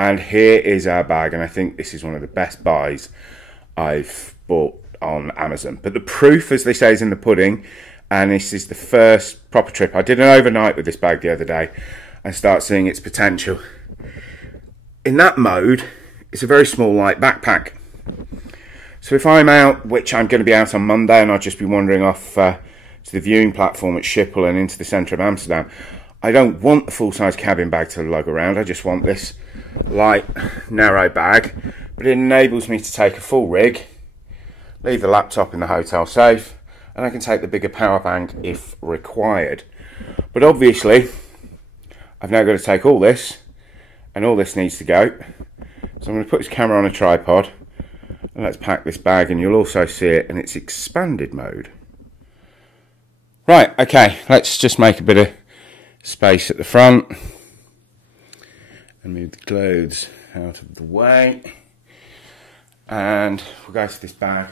And here is our bag, and I think this is one of the best buys I've bought on Amazon. But the proof, as they say, is in the pudding, and this is the first proper trip. I did an overnight with this bag the other day and start seeing its potential. In that mode, it's a very small, light backpack. So if I'm out, which I'm going to be out on Monday, and I'll just be wandering off to the viewing platform at Schiphol and into the centre of Amsterdam, I don't want the full-size cabin bag to lug around. I just want this light, narrow bag. But it enables me to take a full rig, leave the laptop in the hotel safe, and I can take the bigger power bank if required. But obviously, I've now got to take all this, and all this needs to go. So I'm going to put this camera on a tripod, and let's pack this bag, and you'll also see it in its expanded mode. Right, okay, let's just make a bit of space at the front and move the clothes out of the way, and we'll go to this bag.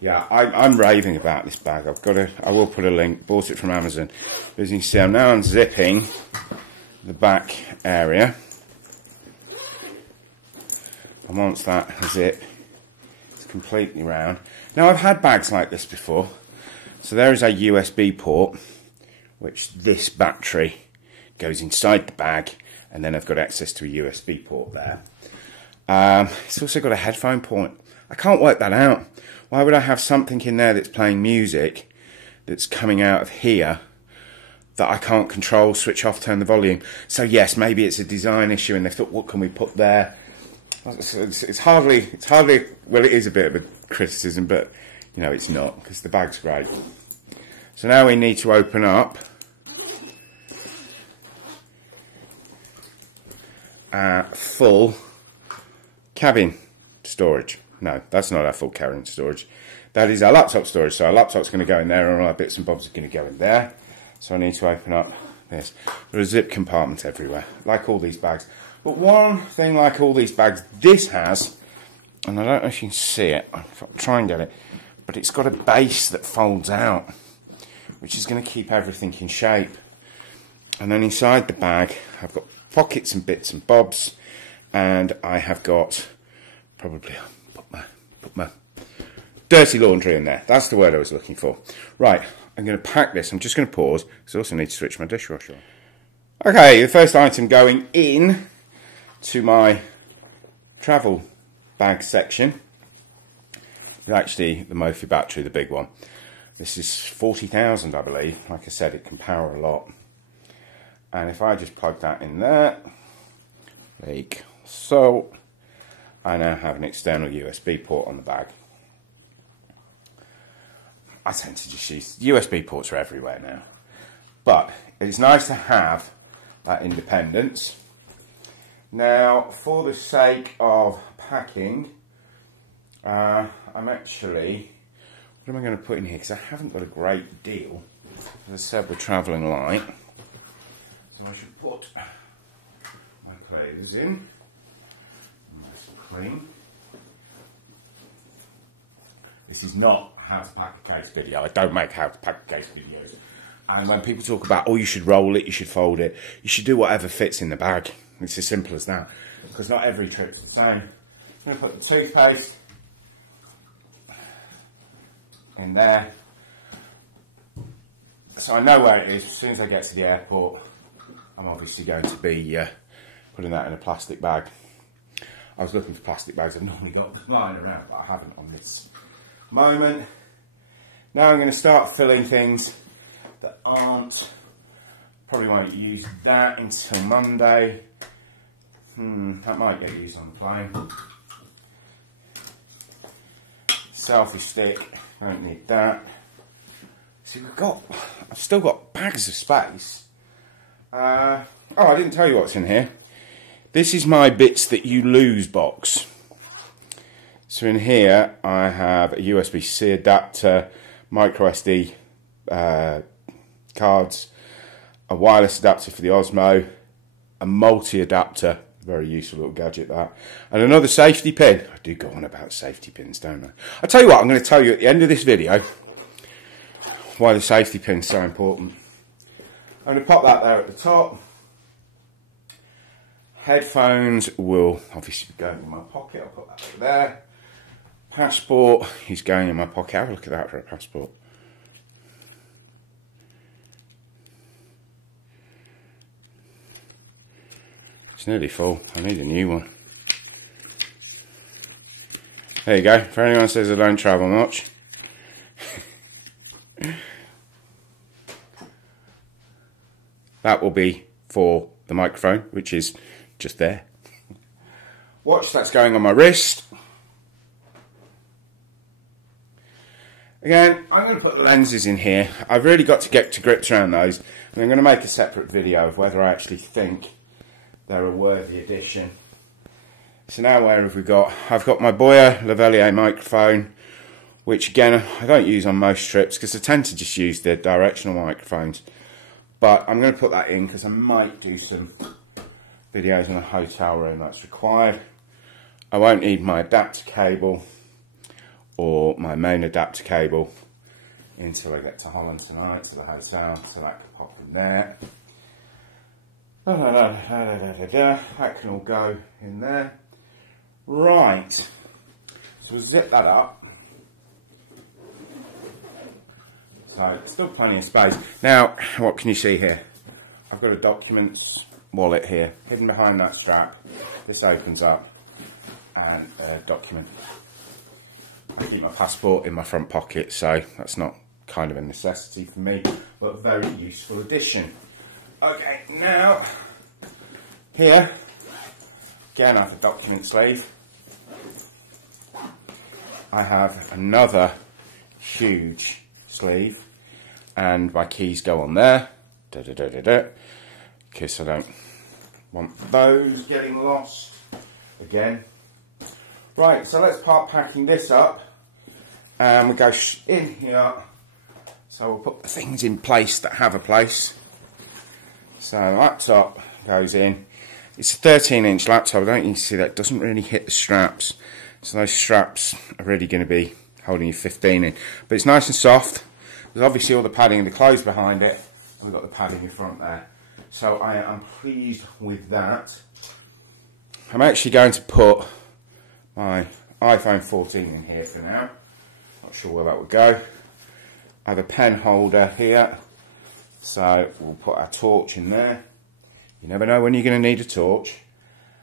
Yeah, I'm raving about this bag. I will put a link. Bought it from Amazon. As you can see, I'm now unzipping the back area, and once that zip is completely round. Now, I've had bags like this before. So there is a USB port, which this battery goes inside the bag, and then I've got access to a USB port there. It's also got a headphone port. I can't work that out. Why would I have something in there that's playing music that's coming out of here that I can't control, switch off, turn the volume? So yes, maybe it's a design issue, and they thought, what can we put there? It's hardly, well, it is a bit of a criticism, but you know, it's not, because the bag's great. So now we need to open up our full cabin storage. No, that's not our full cabin storage. That is our laptop storage. So our laptop's going to go in there, and all our bits and bobs are going to go in there. So I need to open up this. There are zip compartments everywhere, like all these bags. But one thing like all these bags, this has, and I don't know if you can see it, I'll try and get it, but it's got a base that folds out, which is going to keep everything in shape. And then inside the bag, I've got pockets and bits and bobs, and I have got probably put my dirty laundry in there. That's the word I was looking for. Right, I'm going to pack this. I'm just going to pause because I also need to switch my dishwasher on. Okay, the first item going in to my travel bag section is actually the Mophie battery, the big one. This is 40,000, I believe. Like I said, it can power a lot. And if I just plug that in there, like so, I now have an external USB port on the bag. I tend to just use USB ports are everywhere now, but it's nice to have that independence. Now, for the sake of packing, I'm actually, what am I going to put in here? Because I haven't got a great deal. As I said, we're travelling light, so I should put my clothes in. Nice and clean. This is not how to pack a case video. I don't make how to pack a case videos. And when people talk about, oh, you should roll it, you should fold it, you should do whatever fits in the bag. It's as simple as that. Because not every trip's the same. I'm going to put the toothpaste in there. So I know where it is. As soon as I get to the airport, I'm obviously going to be putting that in a plastic bag. I was looking for plastic bags. I've normally got lying around, but I haven't on this moment. Now I'm going to start filling things that aren't, probably won't use that until Monday. That might get used on the plane. Selfie stick, don't need that. See, I've still got bags of space. Oh, I didn't tell you what's in here. This is my bits that you lose box. So in here I have a USB-C adapter, micro SD cards, a wireless adapter for the Osmo, a multi-adapter, very useful little gadget that, and another safety pin. I do go on about safety pins, don't I? I'll tell you what, I'm going to tell you at the end of this video why the safety pin's so important. I'm going to pop that there at the top. Headphones will obviously be going in my pocket. I'll put that over there. Passport is going in my pocket. Have a look at that for a passport. It's nearly full. I need a new one. There you go. For anyone who says I don't travel much. That will be for the microphone, which is just there. Watch that's going on my wrist. Again, I'm going to put the lenses in here. I've really got to get to grips around those. And I'm going to make a separate video of whether I actually think they're a worthy addition. So now where have we got? I've got my Boya Lavalier microphone, which again I don't use on most trips because I tend to just use the directional microphones. But I'm going to put that in because I might do some videos in a hotel room that's required. I won't need my adapter cable or my main adapter cable until I get to Holland tonight, to the hotel, so that can pop in there. That can all go in there. Right, so we'll zip that up. So still plenty of space. Now, what can you see here? I've got a documents wallet here, hidden behind that strap. This opens up, and a document. I keep my passport in my front pocket, so that's not kind of a necessity for me, but a very useful addition. Okay, now, here, again I have a document sleeve. I have another huge sleeve, and my keys go on there, because I don't want those getting lost again. Right, so let's start packing this up, and we'll go in here. So we'll put the things in place that have a place. So the laptop goes in. It's a 13-inch laptop. I don't need to see that. It doesn't really hit the straps. So those straps are really going to be holding you 15 in. But it's nice and soft. There's obviously all the padding and the clothes behind it. And we've got the padding in front there. So I am pleased with that. I'm actually going to put my iPhone 14 in here for now. Not sure where that would go. I have a pen holder here. So we'll put our torch in there. You never know when you're going to need a torch.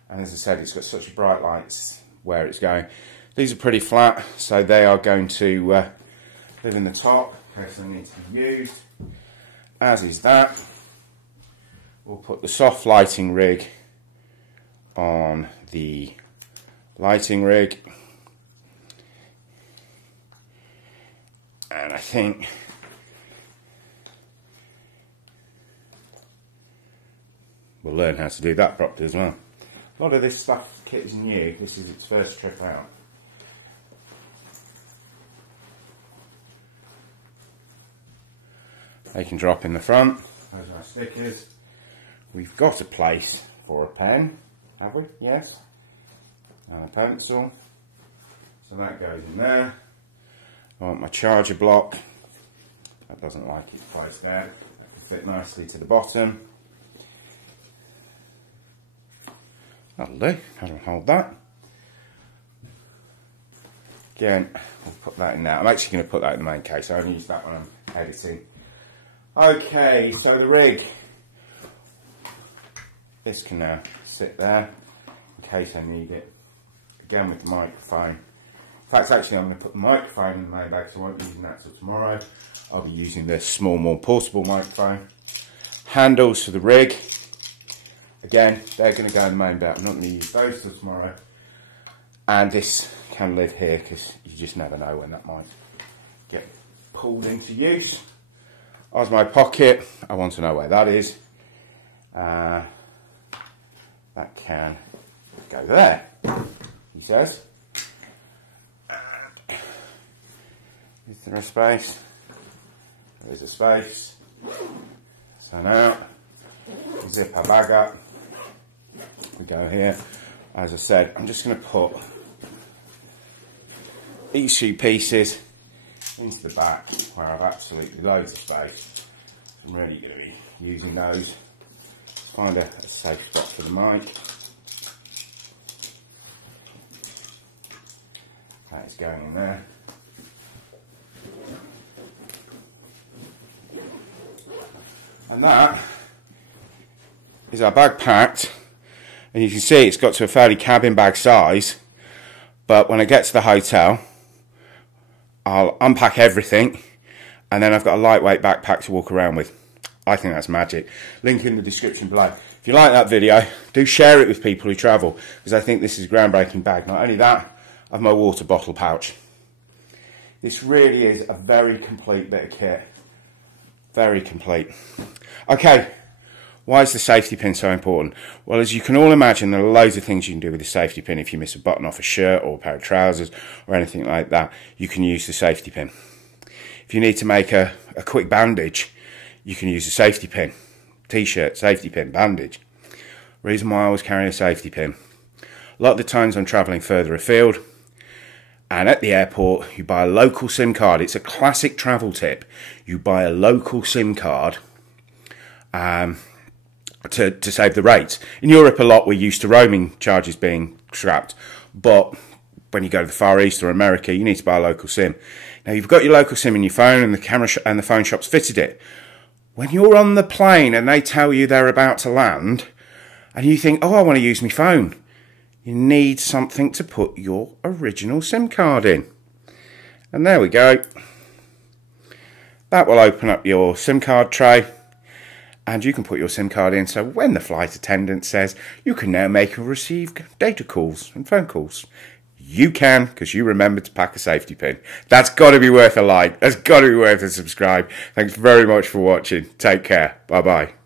And as I said, it's got such bright lights where it's going. These are pretty flat, so they are going to live in the top in case they need to be used. As is that. We'll put the soft lighting rig on the lighting rig. And I think we'll learn how to do that properly as well. A lot of this stuff kit is new. This is its first trip out. They can drop in the front. Those are our stickers. We've got a place for a pen, have we? Yes. And a pencil. So that goes in there. I want my charger block. That doesn't like its place there. That can fit nicely to the bottom. That'll do. That'll hold that. Again, we'll put that in there. I'm actually going to put that in the main case. I only use that when I'm editing. Okay, so the rig. This can now sit there in case I need it. Again with the microphone. In fact, actually, I'm going to put the microphone in the main bag, so I won't be using that till tomorrow. I'll be using this small, more portable microphone. Handles for the rig. Again, they're going to go in the main bag. I'm not going to use those till tomorrow. And this can live here because you just never know when that might get pulled into use. As my pocket, I want to know where that is. That can go there, he says. Is there a space? There is a space. So now, zip our bag up. We go here. As I said, I'm just going to put these two pieces into the back where I've absolutely loads of space. I'm really going to be using those. Find a safe spot for the mic. That is going in there. And that is our bag packed, and you can see it's got to a fairly cabin bag size, but when I get to the hotel I'll unpack everything and then I've got a lightweight backpack to walk around with. I think that's magic. Link in the description below. If you like that video, do share it with people who travel, because I think this is a groundbreaking bag. Not only that, I have my water bottle pouch. This really is a very complete bit of kit. Very complete. Okay, why is the safety pin so important? Well, as you can all imagine, there are loads of things you can do with the safety pin. If you miss a button off a shirt or a pair of trousers or anything like that, you can use the safety pin. If you need to make a quick bandage, you can use a safety pin. T-shirt, safety pin, bandage. Reason why I always carry a safety pin. A lot of the times I'm travelling further afield, and at the airport you buy a local SIM card. It's a classic travel tip. You buy a local SIM card to save the rates. In Europe a lot we're used to roaming charges being trapped, but when you go to the Far East or America you need to buy a local SIM. Now you've got your local SIM in your phone and the camera and the phone shop's fitted it. When you're on the plane and they tell you they're about to land and you think, oh, I want to use my phone, you need something to put your original SIM card in. And there we go. That will open up your SIM card tray and you can put your SIM card in, so when the flight attendant says you can now make and receive data calls and phone calls, you can, because you remembered to pack a safety pin. That's got to be worth a like. That's got to be worth a subscribe. Thanks very much for watching. Take care. Bye-bye.